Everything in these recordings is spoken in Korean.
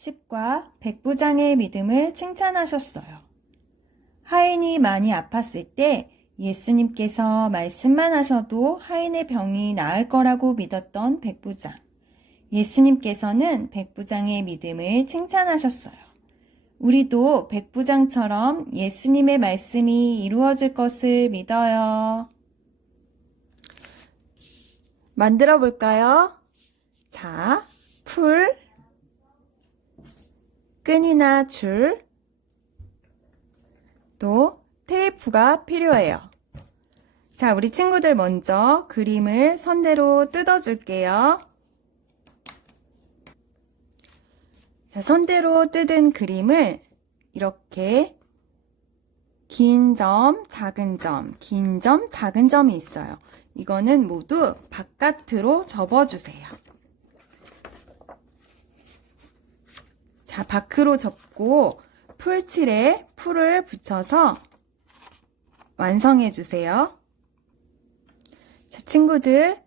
10과 백부장의 믿음을 칭찬하셨어요. 하인이 많이 아팠을 때 예수님께서 말씀만 하셔도 하인의 병이 나을 거라고 믿었던 백부장. 예수님께서는 백부장의 믿음을 칭찬하셨어요. 우리도 백부장처럼 예수님의 말씀이 이루어질 것을 믿어요. 만들어 볼까요? 자, 풀, 끈이나 줄, 또 테이프가 필요해요. 자, 우리 친구들 먼저 그림을 선대로 뜯어줄게요. 자, 선대로 뜯은 그림을 이렇게 긴 점, 작은 점, 긴 점, 작은 점이 있어요. 이거는 모두 바깥으로 접어주세요. 자, 밖으로 접고 풀칠에 풀을 붙여서 완성해 주세요. 자, 친구들,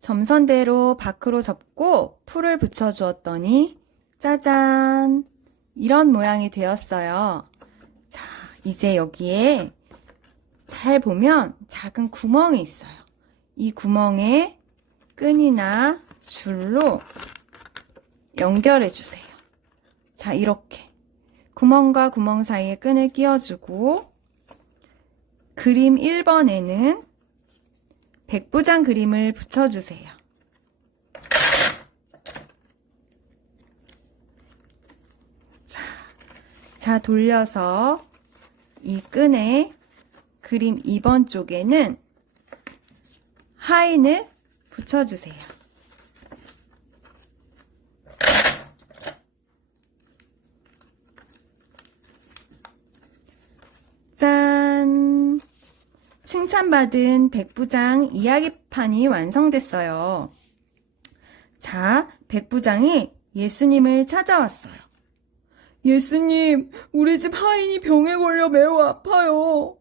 점선대로 밖으로 접고 풀을 붙여 주었더니 짜잔! 이런 모양이 되었어요. 자, 이제 여기에 잘 보면 작은 구멍이 있어요. 이 구멍에 끈이나 줄로 연결해 주세요. 자, 이렇게. 구멍과 구멍 사이에 끈을 끼워주고, 그림 1번에는 백부장 그림을 붙여주세요. 자, 자, 돌려서 이 끈에 그림 2번 쪽에는 하인을 붙여주세요. 칭찬받은 백부장 이야기판이 완성됐어요. 자, 백부장이 예수님을 찾아왔어요. 예수님, 우리 집 하인이 병에 걸려 매우 아파요.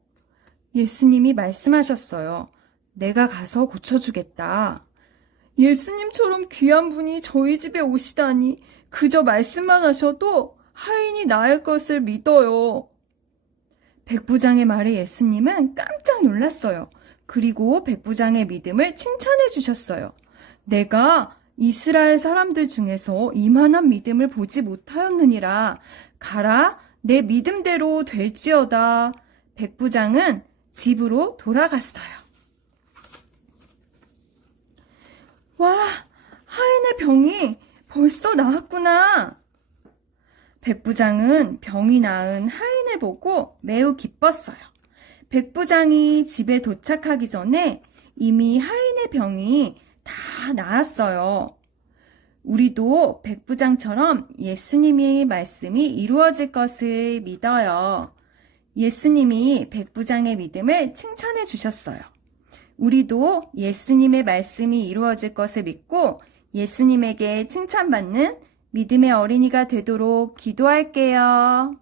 예수님이 말씀하셨어요. 내가 가서 고쳐주겠다. 예수님처럼 귀한 분이 저희 집에 오시다니 그저 말씀만 하셔도 하인이 나을 것을 믿어요. 백부장의 말에 예수님은 깜짝 놀랐어요. 그리고 백부장의 믿음을 칭찬해 주셨어요. 내가 이스라엘 사람들 중에서 이만한 믿음을 보지 못하였느니라. 가라, 내 믿음대로 될지어다. 백부장은 집으로 돌아갔어요. 와, 하인의 병이 벌써 나았구나. 백부장은 병이 나은 하인 을 보고 매우 기뻤어요. 백부장이 집에 도착하기 전에 이미 하인의 병이 다 나았어요. 우리도 백부장처럼 예수님의 말씀이 이루어질 것을 믿어요. 예수님이 백부장의 믿음을 칭찬해 주셨어요. 우리도 예수님의 말씀이 이루어질 것을 믿고 예수님에게 칭찬받는 믿음의 어린이가 되도록 기도할게요.